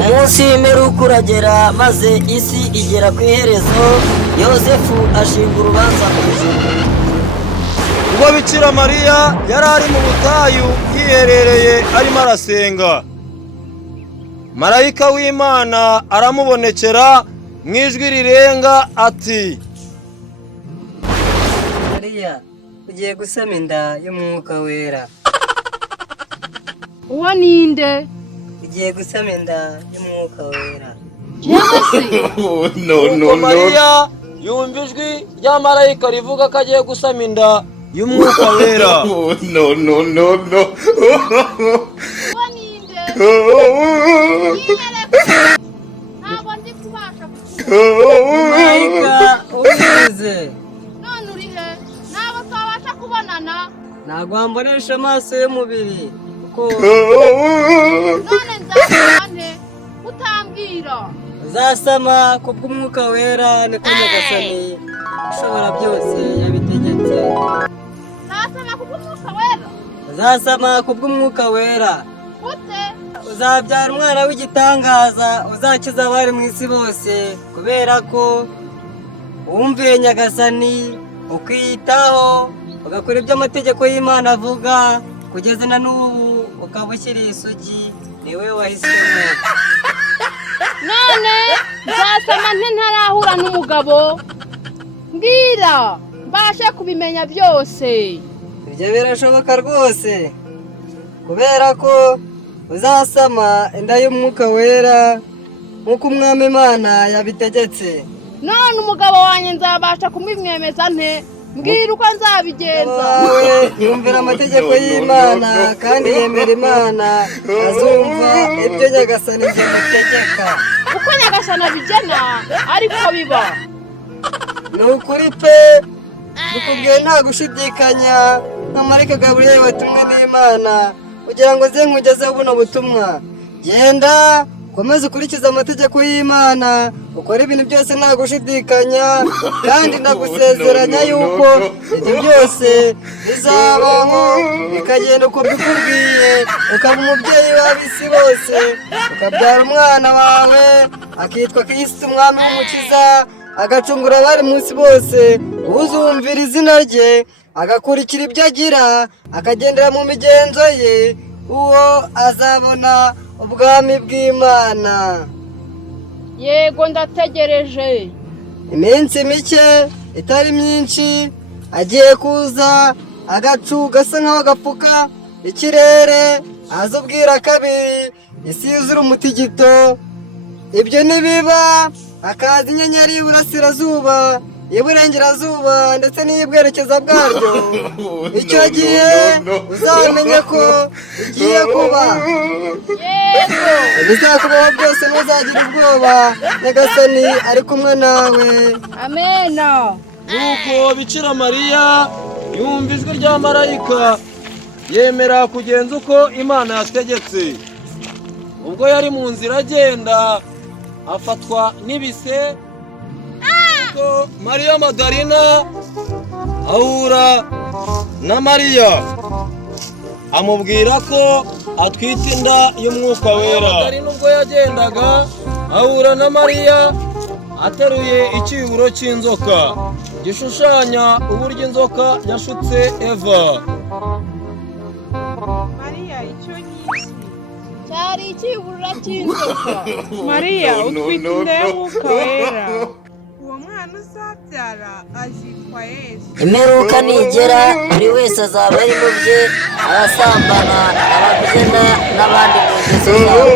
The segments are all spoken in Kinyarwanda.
umunsi w'imperuka uragera maze isi igera ku iherezo. Yosefu ashinga urubanza mu ijuru. ubwo Bikira Mariya yari ari mu butayu yiherereye arimo arasenga, marayika w'Imana aramubonekera mu ijwi rirenga ati, Mariya, ugiye gusama inda y'umwuka wera. Uwo ninde? Ugiye gusama inda y'umwuka wera. nuko Mariya yumva ijwi rya marayika rivuga ko agiye gusama inda y'umwuka wera. Uwo ninde? Ntabwo ndi kubasha Marayika ubizi. none uri he? Ntabwo twabasha kubonana. Ntabwo wambonesha amaso y'umubiri kuko None nzakora nte utambwira? uzasama kubw'umwuka wera niko Nyagasani ushobora byose yabitegetse. Nzasama kubw'umwuka wera. Uzasama kubw'umwuka wera. Ute? Uzabyara umwana w'igitangaza uzakiza abari mu isi bose, kubera ko wumviye Nyagasani ukiyitaho ugakora ibyo amategeko y'Imana avuga, kugeza na n'ubu ukaba ukiri isugi. Niwe wahisemo. None nzasama nte ntarahura n'umugabo? Mbwira mbashe kubimenya byose. Ibyo birashoboka rwose, kubera ko uzasama inda y'umwuka wera nk'uko Umwami Imana yabitegetse. None umugabo wanjye nzabasha kumwemeza nte? Mbwira uko nzabigenza. Wowe yumvira amategeko y'Imana kandi yemera Imana, azumva ibyo Nyagasani amutegeka. Uko Nyagasani abigena ariko biba. Ni ukuri pe, dukubwiye nta gushidikanya, nka marayika Gaburiyeli watumwe n'Imana kugira ngo aze nkugezeho buno butumwa. Genda ukomeze ukurikize amategeko y'Imana, ukore ibintu byose nta gushidikanya, kandi ndagusezeranya yuko ibyo byose bizabaho bikagenda uko bikubwiye, ukaba umubyeyi w'ab'isi bose, ukabyara umwana wawe akitwa Kristo umwami w'umukiza, agacungura abari munsi bose. Uzumvira izina rye agakurikira ibyo agira, akagendera mu migenzo ye, uwo azabona ubwami bw'Imana. Yego ndategereje. Iminsi mike itari myinshi agiye kuza, agacu gasa nk'aho gapfuka ikirere, aza ubwira kabiri, isi yuzura umutigito. Ibyo nibiba hakaza inyenyeri y'Iburasirazuba, y'Iburengerazuba ndetse n'iy'Ibwerekeza bwaryo. Icyo gihe uzamenye ko igiye kuba. Yego. Ibizakubaho byose ntuzagire ubwoba, Nyagasani ari kumwe nawe. Amena. nuko Bikira Mariya yumva ijwi rya marayika yemera kugenza uko Imana yategetse. ubwo yari mu nzira agenda afatwa n'ibise, nuko Mariya Madarina ahura na Mariya amubwira ko atwite inda y'umwuka wera. Madarina ubwo yagendaga ahura na Mariya ateruye icyiburo cy'inzoka gishushanya uburyo inzoka yashutse Eva. Mariya, icyo ni iki? Cyari ikiburura cy'inzoka. Mariya, utwite inda y'umwuka wera. Uwo mwana uzabyara azitwa Yesu. Imperuka nigera buri wese azaba ari mu bye, abasambana, ababyina n'abandi mu ngeso zabo.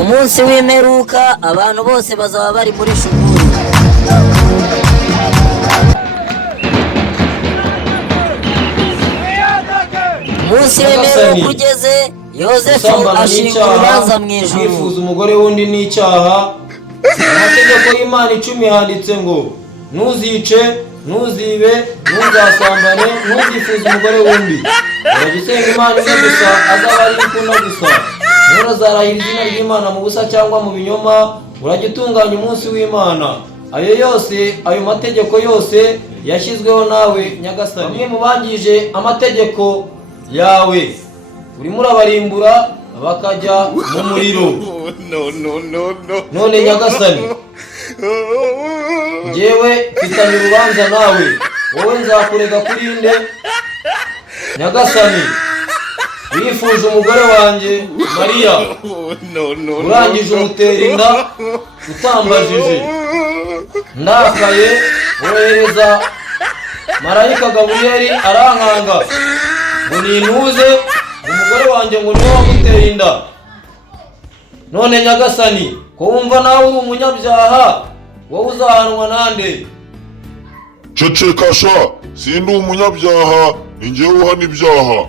Umunsi w'imperuka abantu bose bazaba bari muri shuguri. Umunsi w'imperuka ugeze, Yosefu ashinga urubanza mu ijuru. Kwifuza umugore wundi ni icyaha. Amategeko y'Imana 10 handitse ngo ntuzice, ntuzibe, ntuzasambane, ntuzifuze umugore wundi. Uragisenga Imana imwe gusa, azaba ari ikunda gusa. Nturazarahira izina ry'Imana mu busa cyangwa mu binyoma. Uragitunganya umunsi w'Imana. Ayo mategeko yose yashyizweho nawe Nyagasani. Bamwe mu bangije amategeko yawe urimo urabarimbura bakajya mu muriro. None nyagasani, njyewe mfitanye urubanza nawe, wowe nzakurega kuri nde? Nyagasani, wifuje umugore wanjye Mariya, urangije umutera inda utambajije. Ndakaye wohereza marayika Gaburiyeli arankanga ngo nintuze umugore wanjye ngo niwe wamuteye inda. None nyagasani, ko wumva nawe uri umunyabyaha, wowe uzahanwa nande? Ceceka sha, sindi umunyabyaha, ni njyewe uhana ibyaha.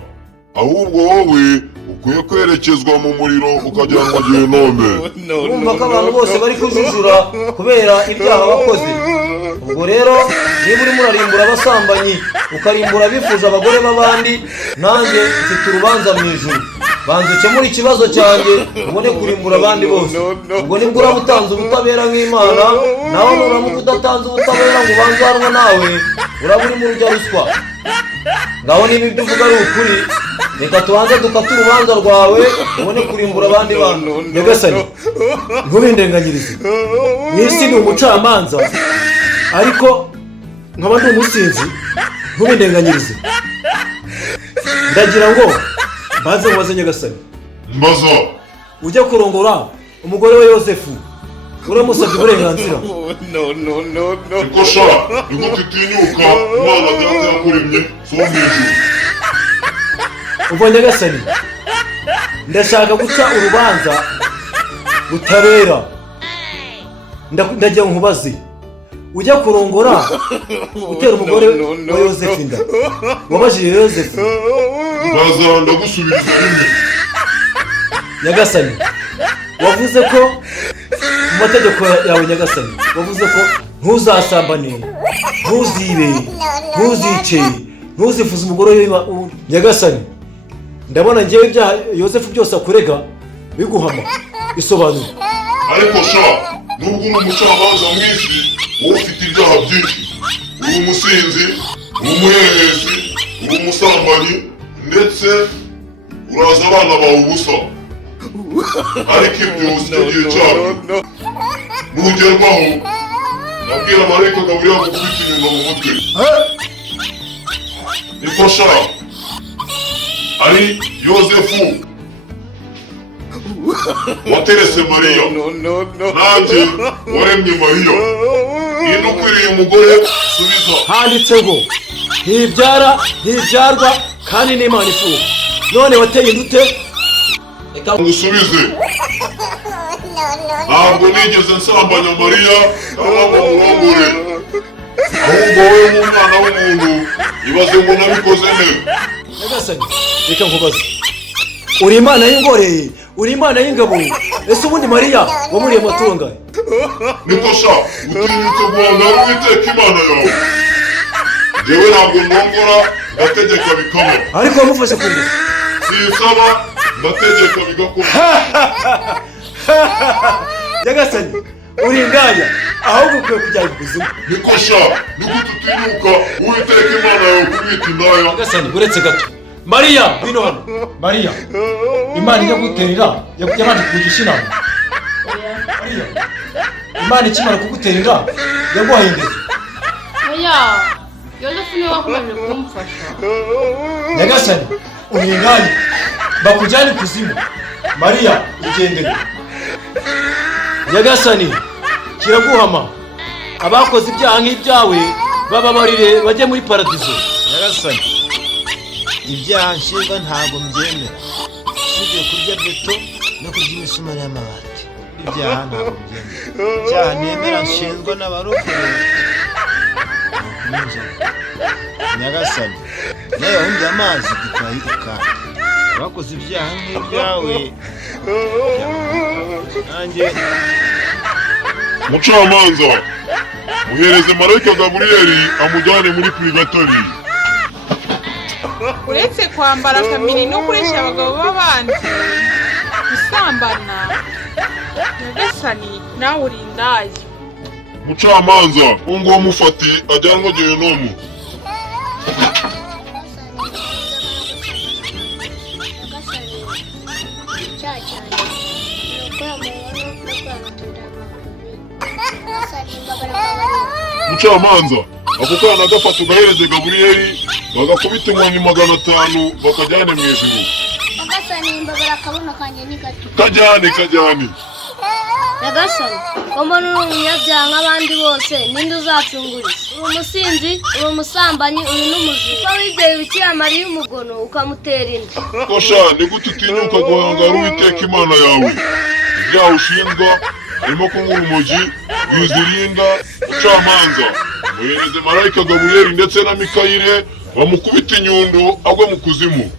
Ahubwo wowe ukwiye kwerekezwa mu muriro ukajyanwa Gehinomu. Urumva ko abantu bose bari kujujura kubera ibyaha bakoze. Ubwo rero niba urimo urarimbura abasambanyi ukarimbura bifuje abagore b'abandi, nanjye mfite urubanza mu ijuru. Banza ukemura ikibazo cyanjye ubone kurimbura abandi bose. Ubwo nibwo uraba utanze ubutabera nk'Imana, nawe nuramuka udatanze ubutabera ngo ubanze uhanwe nawe, uraba urimo urya ruswa. Ngaho niba ibyo uvuga ari ukuri, reka tubanze dukate urubanza rwawe ubone kurimbura abandi bantu. Nyagasani, ntubindenganyirize. Mw'isi ni umucamanza, ariko nkaba ndi umusinzi. Ntubindenganyirize. Ndagira ngo mbaze mubaze Nyagasani. Mbaza. Ujya kurongora umugore wa Yosefu, uramusabye uburenganzira? Niko sha, niko tutinyuka, Imana data yakuremye, so mu ijuru. Umva Nyagasani, ndashaka guca urubanza butabera. Ndagira ngo nkubaze, ujya kurongora utera umugore wa Yosefu inda, wabajije Yosefu? Mbaza ndagusubiriza rimwe. Nyagasani, wavuze ko mu mategeko yawe Nyagasani, wavuze ko ntuzasambane, ntuzibe, ntuzice, ntuzifuze umugore wawe. Nyagasani, ndabona ngewe ibyaha Yosefu byose akurega biguhama, bisobanura. Ariko sha, nubwo uri umucamanza mw'isi, wowe ufite ibyaha byinshi. Uri umusinzi, uri umuhehesi, uri umusambanyi, ndetse uraza abana bawe ubusa. Ariko ibyo icyo gihe cyabyo nugerwaho, nabwira marayika Gaburiyeli agukubita inyuma mu mutwe. Niko sha, ari Yosefu waterese Mariya, nanjye waremye Mariya. Niba ukwiriye umugore, subiza. Handitse ngo ntibyara ntibyarwa kandi n'Imana ifuha. None wateye indute? Reka ngusubize. Ntabwo nigeze nsambanya Mariya cyangwa ngo murongore. Ahubwo wowe nk'umwana w'umuntu, ibaze ngo nabikoze neza. Nyagasani, reka nkubaze, uri Imana y'ingore, uri Imana y'ingabo, ese ubundi Mariya wamuriye amaturo angahe? Niko sha, utinyutse guhangara Uwiteka Imana yawe. Njyewe ntabwo ndongora, ndategeka bikaba. Ariko wamufashe ku ngufu? Sinsaba, ndategeka bigakora. Nyagasani, uri indaya, ahubwo ukwiye kujyana ikuzimu. Niko sha, nigute utinyuka Uwiteka Imana yawe kubita indaya? Nyagasani, uretse gato. Mariya, ngwino hano. Mariya, Imana ijya guterera, yabanje kukugisha inama. Mariya, Imana ikimara kuguterera, yaguhaye indezo. Oya, Yosefu niwe wakomeje kumufasha. Nyagasani, uri indaya, bakujyana ikuzimu. Mariya, igendere. Nyagasani, kiraguhama. Abakoze ibyaha nk'ibyawe bababarire bajye muri paradizo. Nyagasani, ibyaha nshinga ntabwo mbyemera, usibye kurya beto no kurya imisumari y'amabati. Ibyaha ntabwo mbyemera. Ibyaha nemera nshinzwa n'abarokore. Nyagasani, nawe wumva amazi divayi ikanda. Abakoze ibyaha nk'ibyawe nanjye. Mucamanza, muhereze marayika Gaburiyeli amujyane muri purigatori. uretse kwambara akamini no kureshya abagabo b'abandi, gusambana, Nyagasani nawe uri indaya. Mucamanza, nguwo mufati ajyanwa Gehinomu. Nyagasani, icyaha cyanjye ni ukora mu nkono no kwanatura amavubi asaba imbabara akabarira. Mucamanza, ako kana gafata ugahereze Gaburiyeli bagakubita inkoni 500 bakajyane mu ijuru. Bagasana imbabara akabuno kanjye ni gato. Kajyane. Nyagasani, ko mbona uri umunyabyaha nk'abandi bose, ninde uzacungura isi? Uri umusinzi, uri umusambanyi, uri n'umuzimu. Ko wigeye Bikira Mariya umugono ukamutera inda. Kosha, ni gute utinyuka guhangara Uwiteka Imana yawe? Ibyaha ushinjwa harimo kunywa urumogi, yuzirinda. Mucamanza, muhereze marayika Gaburiyeli ndetse na Mikayire bamukubita inyundo agwe mu kuzimu.